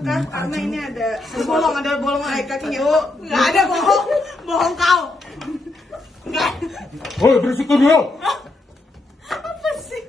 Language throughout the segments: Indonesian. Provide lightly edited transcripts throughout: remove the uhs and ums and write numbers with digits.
kah? Karena ini ada bolongan air kakinya. Oh, nggak ada bohong kau. Nggak. Hoi, berisik tuh dia. Apa sih?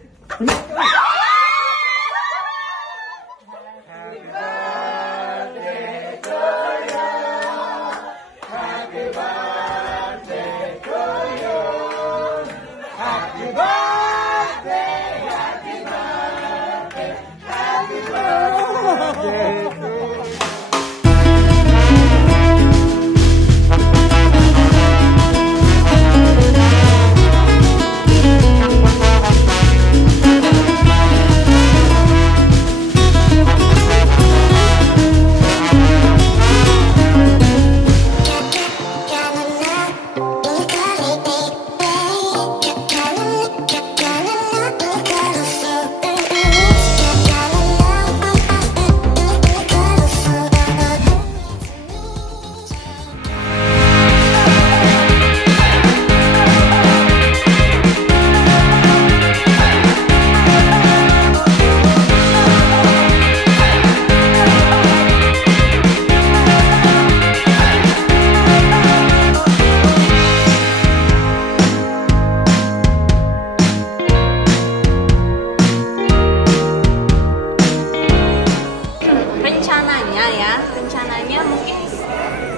Rencananya mungkin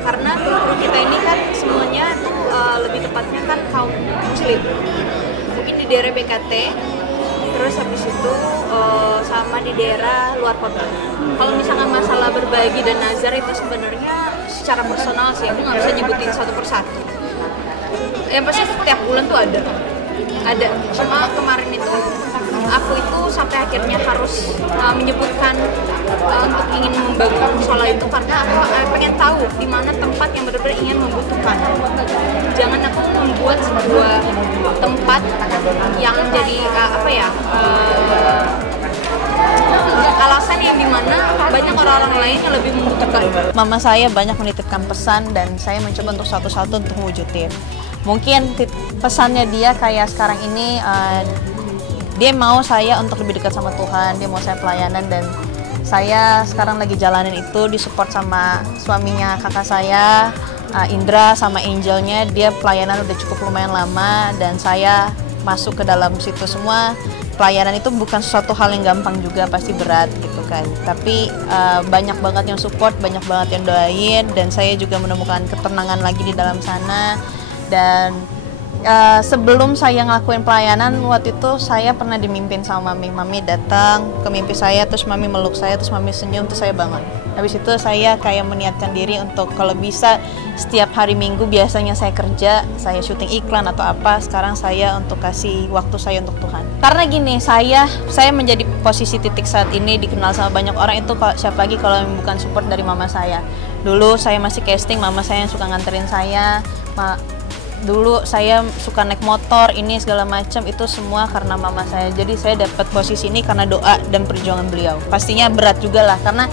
karena guru kita ini kan semuanya tuh lebih tepatnya kan kaum muslim, mungkin di daerah BKT, terus habis itu sama di daerah luar kota. Kalau misalkan masalah berbagi dan nazar itu sebenarnya secara personal sih, aku nggak bisa nyebutin satu persatu. Yang pasti setiap bulan tuh ada. Cuma kemarin itu aku itu sampai akhirnya harus menyebutkan untuk ingin membangun musola itu karena aku pengen tahu di mana tempat yang benar-benar ingin membutuhkan. Jangan aku membuat sebuah tempat yang jadi alasan yang dimana banyak orang-orang lain yang lebih membutuhkan. Mama saya banyak menitipkan pesan dan saya mencoba untuk satu-satu untuk mewujudin. Mungkin pesannya dia kayak sekarang ini dia mau saya untuk lebih dekat sama Tuhan, dia mau saya pelayanan, dan saya sekarang lagi jalanin itu disupport sama suaminya kakak saya, Indra, sama Angelnya. Dia pelayanan udah cukup lumayan lama dan saya masuk ke dalam situ semua. Pelayanan itu bukan sesuatu hal yang gampang juga, pasti berat gitu kan. Tapi banyak banget yang support, banyak banget yang doain, dan saya juga menemukan ketenangan lagi di dalam sana. Dan sebelum saya ngelakuin pelayanan, waktu itu saya pernah dimimpin sama Mami datang ke mimpi saya, terus Mami meluk saya, terus Mami senyum, terus saya bangun. Habis itu saya kayak meniatkan diri untuk kalau bisa setiap hari Minggu, biasanya saya kerja, saya syuting iklan atau apa, sekarang saya untuk kasih waktu saya untuk Tuhan. Karena gini, saya menjadi posisi titik saat ini dikenal sama banyak orang itu siapa lagi kalau bukan support dari mama saya. Dulu saya masih casting, mama saya yang suka nganterin saya. Dulu saya suka naik motor, ini segala macam, itu semua karena mama saya. Jadi saya dapat posisi ini karena doa dan perjuangan beliau. Pastinya berat juga lah, karena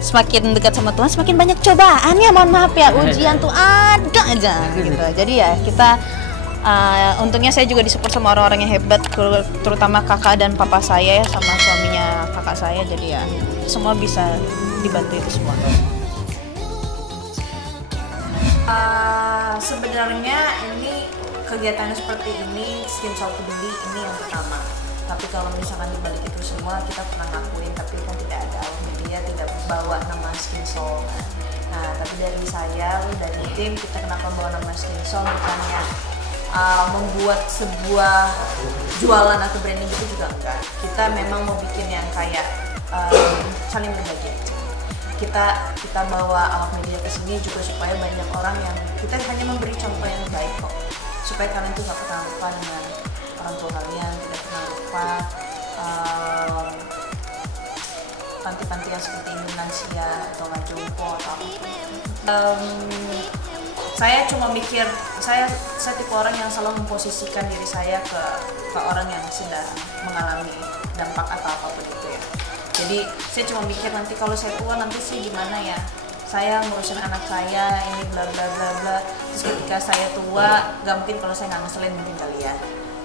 semakin dekat sama Tuhan semakin banyak cobaan ya, mohon maaf ya, ujian tuh ada aja gitu. Jadi ya kita untungnya saya juga disupport sama orang-orang yang hebat, terutama kakak dan papa saya sama suaminya kakak saya. Jadi ya semua bisa dibantu itu semua. Sebenarnya ini kegiatan seperti ini, Skin Soul Peduli ini yang pertama. Tapi kalau misalkan dibalik itu semua kita pernah ngakuin, tapi kan tidak ada media, tidak membawa nama Skin Soul. Nah, tapi dari saya, dari tim, kita kenapa bawa nama Skin Soul, bukannya membuat sebuah jualan atau branding itu juga enggak. Kita memang mau bikin yang kayak saling berbagi. Kita bawa awak media ke sini juga supaya banyak orang yang kita hanya memberi contoh yang baik kok, supaya kalian tuh gak pernah lupa dengan orang tua kalian, tidak pernah lupa panti-panti yang seperti ini, lansia atau ngajompo atau apa. Saya cuma mikir, saya tipe orang yang selalu memposisikan diri saya ke orang yang sedang mengalami dampak atau apapun itu ya. Jadi saya cuma mikir nanti kalau saya tua nanti sih gimana ya, saya ngurusin anak saya ini bla bla bla bla. Terus ketika saya tua, gak mungkin kalau saya nggak ngeselin mungkin kali ya.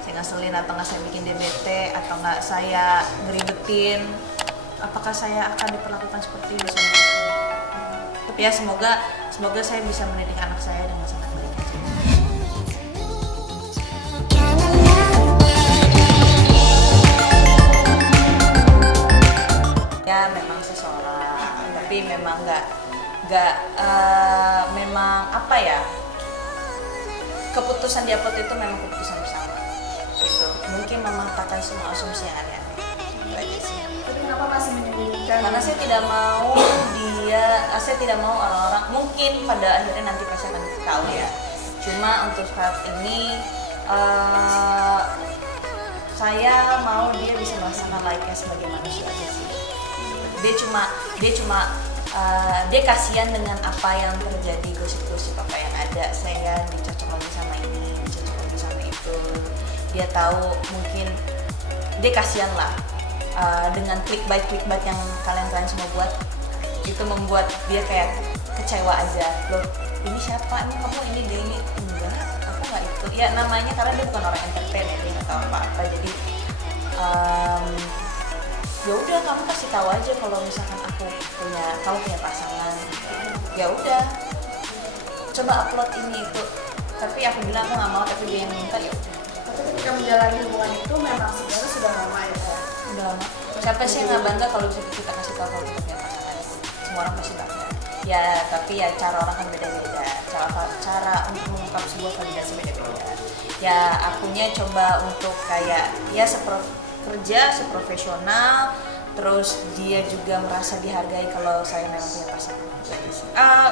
Saya ngeselin atau nggak saya bikin DBT atau nggak saya ngeribetin, apakah saya akan diperlakukan seperti ini sama Tapi ya semoga saya bisa mendidik anak saya dengan sangat baik. Ya memang seseorang, tapi memang memang apa ya, keputusan di upload itu memang keputusan bersama gitu. Mungkin mematahkan semua asumsi yang aneh-aneh itu aja sih. Tapi kenapa masih menyembunyikan? Karena saya tidak mau orang-orang, mungkin pada akhirnya nanti pasti akan tahu ya. Cuma untuk saat ini saya mau dia bisa merasakan like-nya sebagai manusia aja sih. Dia kasihan dengan apa yang terjadi, gosip-gosip apa yang ada. Saya dicocok lagi sama ini, dicocok lagi sama itu. Dia tahu, mungkin dia kasihan lah dengan clickbait yang kalian semua buat. Itu membuat dia kayak kecewa aja. Loh, ini siapa? Ini kamu ini enggak, aku nggak itu. Ya namanya karena dia bukan orang entertain ya, dia nggak tahu apa-apa. Jadi ya udah, kamu kasih tahu aja kalau misalkan kamu punya pasangan. Ya udah, coba upload ini itu. Tapi aku bilang aku nggak mau, tapi dia yang minta, ya udah. Tapi ketika menjalani hubungan itu memang sebenarnya sudah lama ya. Udah lama. Siapa sih yang nggak bangga kalau bisa kita kasih tahu kalau kita punya pasangan? Semua orang pasti bangga. Ya tapi ya cara orang kan beda-beda. Cara untuk mengungkap sebuah validasi beda-beda. Ya akunya coba untuk kayak ya kerja seprofesional, terus dia juga merasa dihargai kalau saya memang punya pasangan.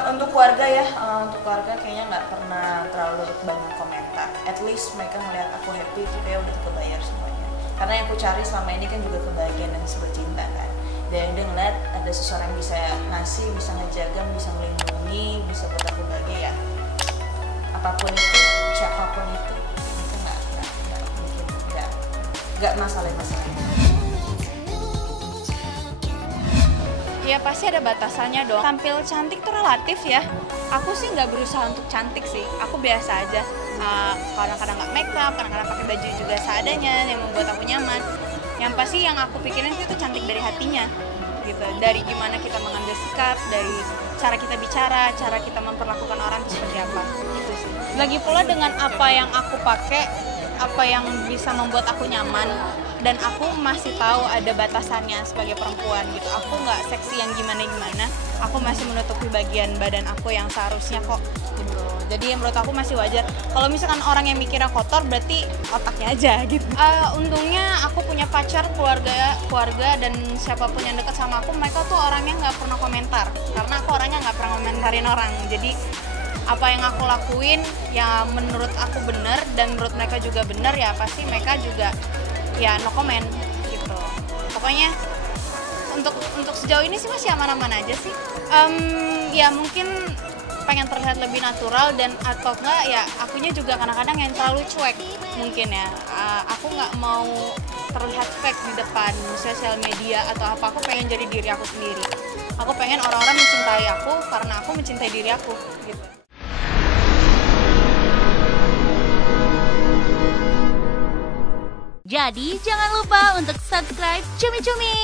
Untuk keluarga ya, untuk keluarga kayaknya nggak pernah terlalu banyak komentar. At least mereka ngeliat aku happy itu kayak udah kebayar semuanya. Karena yang aku cari selama ini kan juga kebahagiaan dan sebuah cinta kan. Dan dia ngeliat ada seseorang yang bisa ngasih, bisa ngejaga, bisa melindungi, bisa buat aku bahagia ya. Apapun itu, siapapun itu nggak masalah. Ya pasti ada batasannya dong. Tampil cantik tuh relatif ya. Aku sih nggak berusaha untuk cantik sih. Aku biasa aja. Kadang-kadang nggak make up, kadang-kadang pakai baju juga seadanya yang membuat aku nyaman. Yang pasti yang aku pikirin itu cantik dari hatinya, gitu. Dari gimana kita mengambil sikap, dari cara kita bicara, cara kita memperlakukan orang itu seperti apa. Gitu sih. Lagi pula dengan apa yang aku pakai, apa yang bisa membuat aku nyaman, dan aku masih tahu ada batasannya sebagai perempuan gitu. Aku nggak seksi yang gimana-gimana, aku masih menutupi bagian badan aku yang seharusnya kok gitu. Jadi menurut aku masih wajar. Kalau misalkan orang yang mikirnya kotor berarti otaknya aja gitu. Untungnya aku punya pacar, keluarga dan siapapun yang dekat sama aku, mereka tuh orangnya nggak pernah komentar, karena aku orangnya nggak pernah komentarin orang. Jadi apa yang aku lakuin ya menurut aku benar dan menurut mereka juga benar, ya pasti mereka juga ya no comment gitu. Pokoknya untuk sejauh ini sih masih aman-aman aja sih. Ya mungkin pengen terlihat lebih natural, dan atau enggak ya akunya juga kadang-kadang yang terlalu cuek mungkin ya. Aku nggak mau terlihat fake di depan sosial media atau apa. Aku pengen jadi diri aku sendiri. Aku pengen orang-orang mencintai aku karena aku mencintai diri aku gitu. Jadi jangan lupa untuk subscribe Cumi Cumi.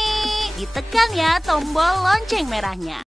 Ditekan ya tombol lonceng merahnya.